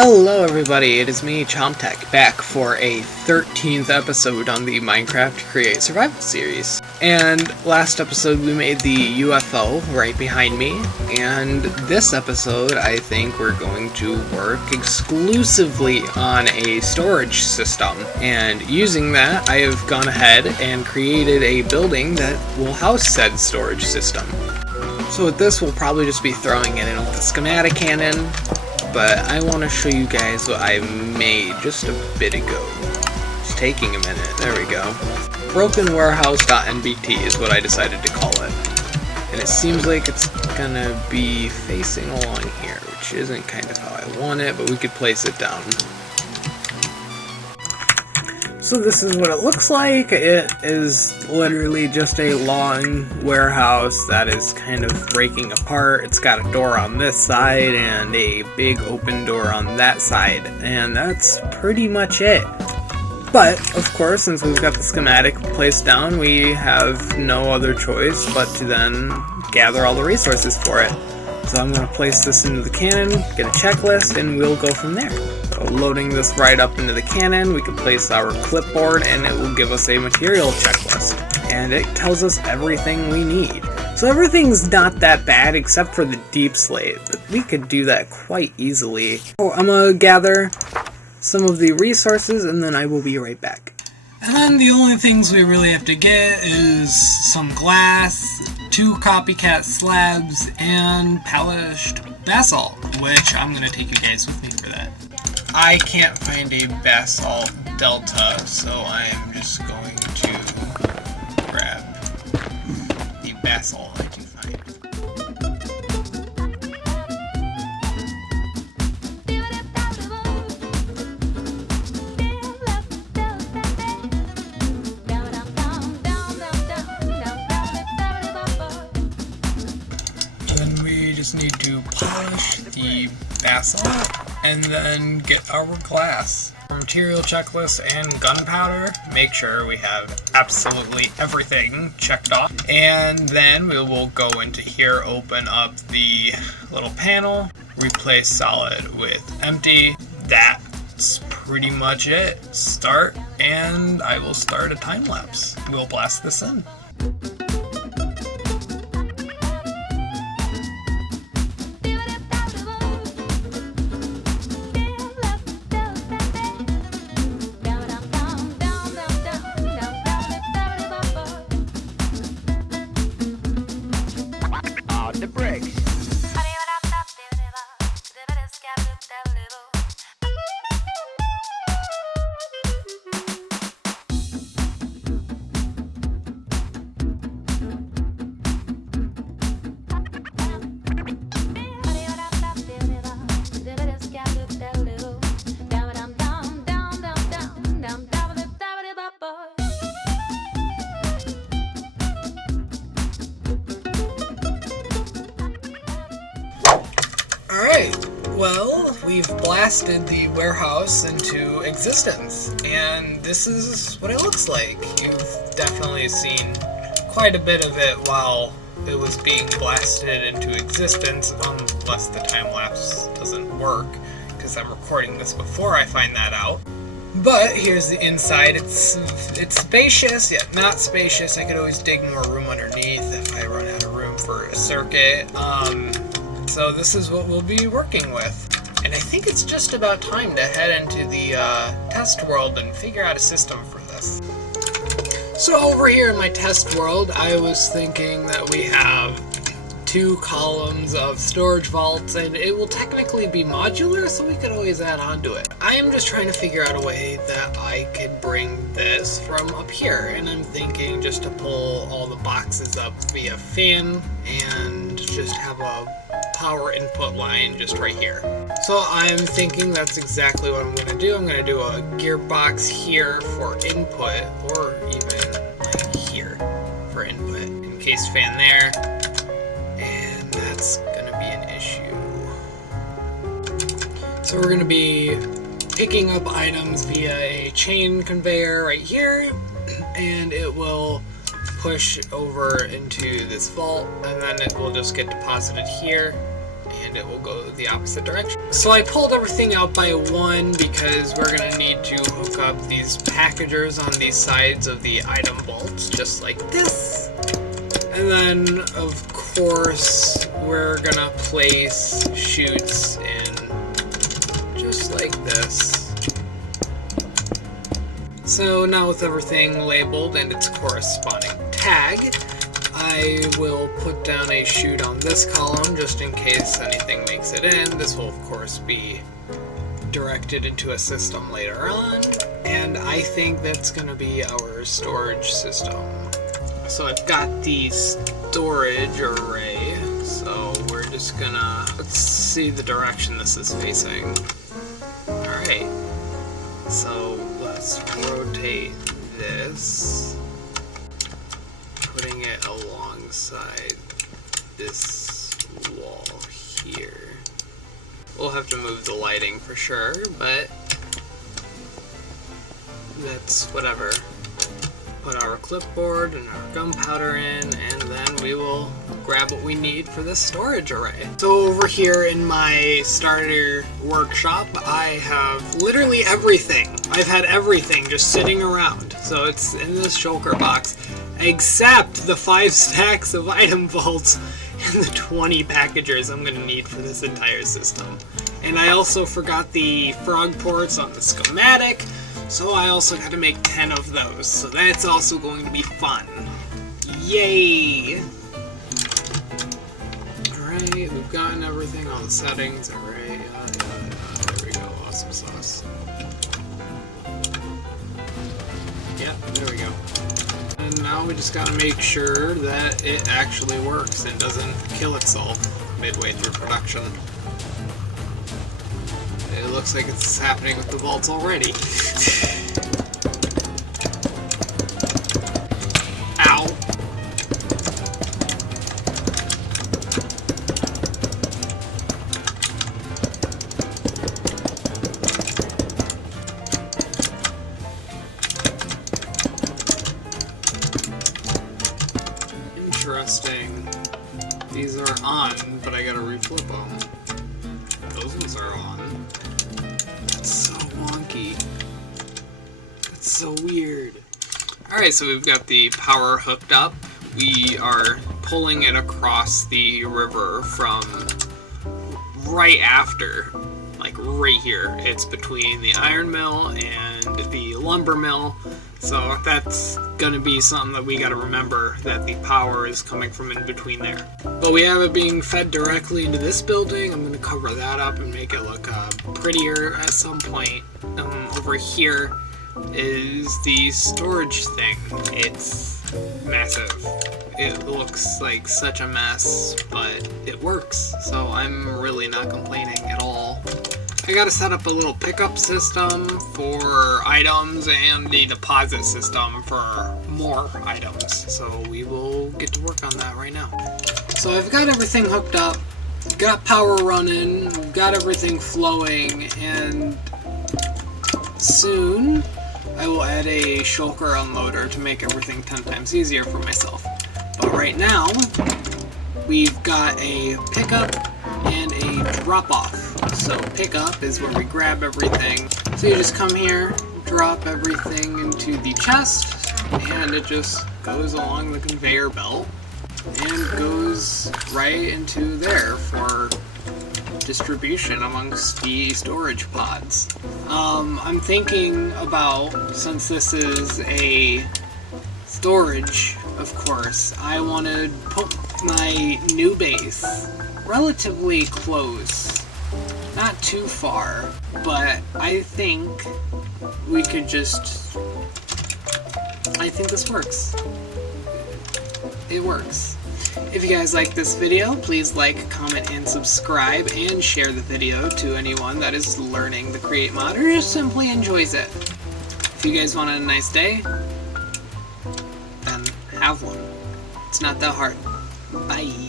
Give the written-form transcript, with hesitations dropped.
Hello everybody, it is me, ChompTech, back for a 13th episode on the Minecraft Create Survival series. And last episode we made the UFO right behind me, and this episode I think we're going to work exclusively on a storage system. And using that, I have gone ahead and created a building that will house said storage system. So with this, we'll probably just be throwing it in with the schematic cannon, but I want to show you guys what I made just a bit ago. It's taking a minute. There we go. Brokenwarehouse.nbt is what I decided to call it. And it seems like it's gonna be facing along here, which isn't kind of how I want it, but we could place it down. So this is what it looks like. It is literally just a long warehouse that is kind of breaking apart. It's got a door on this side and a big open door on that side, and that's pretty much it. But, of course, since we've got the schematic placed down, we have no other choice but to then gather all the resources for it. So I'm going to place this into the cannon, get a checklist, and we'll go from there. So loading this right up into the cannon, we can place our clipboard and it will give us a material checklist. And it tells us everything we need. So everything's not that bad except for the deep slate. We could do that quite easily. So I'm going to gather some of the resources and then I will be right back. And then the only things we really have to get is some glass, 2 copycat slabs, and polished basalt, which I'm going to take you guys with me for that. I can't find a basalt delta, so I'm just going to grab the basalt I can find. Then we just need to polish the basalt and then get our glass. Material checklist and gunpowder. Make sure we have absolutely everything checked off. And then we will go into here, open up the little panel, replace solid with empty. That's pretty much it. Start, and I will start a time lapse. We'll blast this in. The bricks. Alright, well, we've blasted the warehouse into existence, and this is what it looks like. You've definitely seen quite a bit of it while it was being blasted into existence, unless the time-lapse doesn't work, because I'm recording this before I find that out. But here's the inside. It's spacious, yet not spacious. I could always dig more room underneath if I run out of room for a circuit. So this is what we'll be working with. And I think it's just about time to head into the test world and figure out a system for this. So over here in my test world, I was thinking that we have 2 columns of storage vaults, and it will technically be modular, so we could always add on to it. I am just trying to figure out a way that I could bring this from up here, and I'm thinking just to pull all the boxes up via fan and just have a power input line just right here. So I'm thinking that's exactly what I'm going to do. I'm going to do a gearbox here for input, or even like here for input, in case fan there. That's gonna be an issue. So we're gonna be picking up items via a chain conveyor right here, and it will push over into this vault, and then it will just get deposited here, and it will go the opposite direction. So I pulled everything out by one because we're going to need to hook up these packagers on these sides of the item vaults, just like this. And then, of course, we're going to place chutes in just like this. So now with everything labeled and its corresponding tag, I will put down a chute on this column just in case anything makes it in. This will of course be directed into a system later on, and I think that's going to be our storage system. So I've got the storage array, so we're just gonna, let's see the direction this is facing. Alright, so let's rotate this, putting it alongside this wall here. We'll have to move the lighting for sure, but that's whatever. Put our clipboard and our gunpowder in, and then we will grab what we need for this storage array. So over here in my starter workshop, I have literally everything. I've had everything just sitting around. So it's in this shulker box, except the 5 stacks of item vaults and the 20 packagers I'm going to need for this entire system. And I also forgot the frog ports on the schematic, so I also got to make 10 of those. So that's also going to be fun. Yay! Alright, we've gotten everything, all the settings. Alright, there we go, awesome sauce. Yep, there we go. And now we just gotta make sure that it actually works and doesn't kill itself midway through production. It looks like it's happening with the vaults already. Ow! Interesting. These are on, but I gotta reflip them. Those ones are on. That's so wonky. That's so weird. Alright, so we've got the power hooked up. We are pulling it across the river from right after, like right here. It's between the iron mill and the lumber mill. So that's gonna be something that we gotta remember, that the power is coming from in between there. But we have it being fed directly into this building. I'm gonna cover that up and make it look prettier at some point. Over here is the storage thing. It's massive. It looks like such a mess, but it works. So I'm really not complaining at all. I gotta set up a little pickup system for items and the deposit system for more items. So we will get to work on that right now. So I've got everything hooked up, got power running, got everything flowing, and soon I will add a shulker unloader to make everything 10 times easier for myself. But right now, we've got a pickup and a drop-off. So pickup is where we grab everything. So you just come here, drop everything into the chest, and it just goes along the conveyor belt and goes right into there for distribution amongst the storage pods. I'm thinking about, since this is a storage, of course, I want to put my new base relatively close. Not too far, but I think we could just... I think this works. It works. If you guys like this video, please like, comment, and subscribe, and share the video to anyone that is learning the Create mod or just simply enjoys it. If you guys want a nice day, then have one. It's not that hard. Bye.